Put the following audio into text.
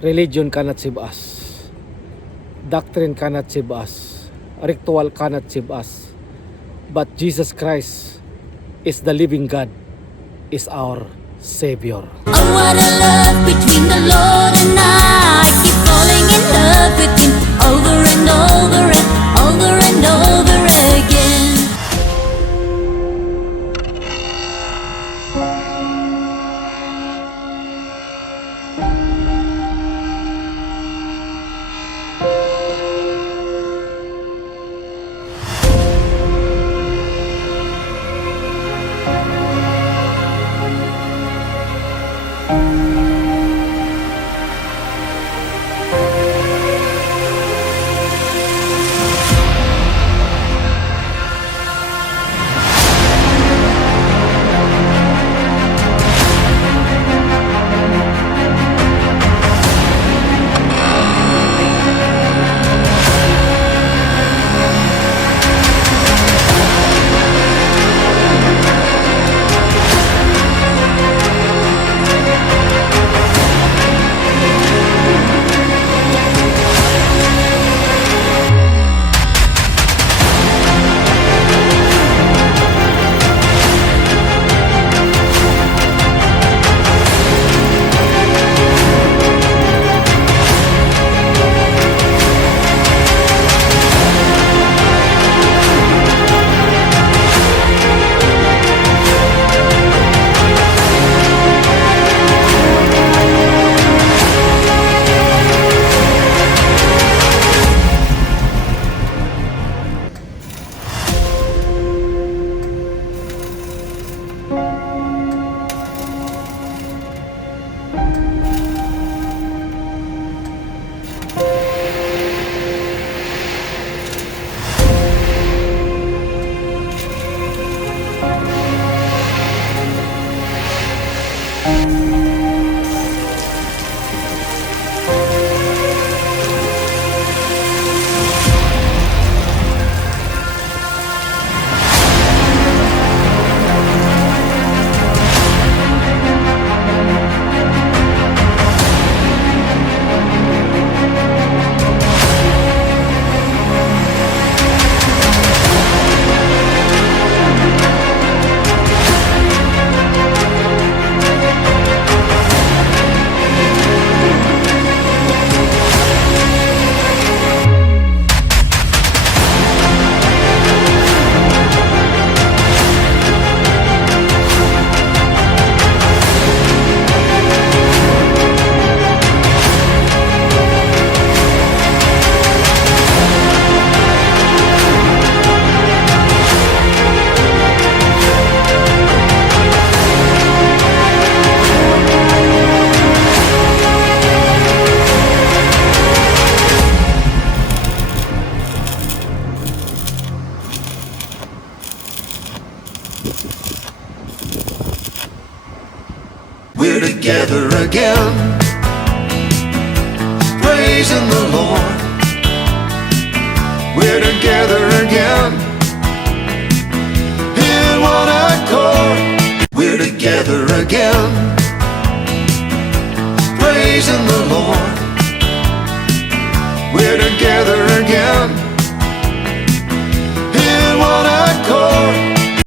Religion cannot save us. Doctrine cannot save us. Ritual cannot save us. But Jesus Christ is the living God, is our Savior. Oh, what a love between the Lord and I. Keep falling in love with Him over and over and over and over again. We're together again, praising the Lord. We're together again, in one accord. We're together again, praising the Lord.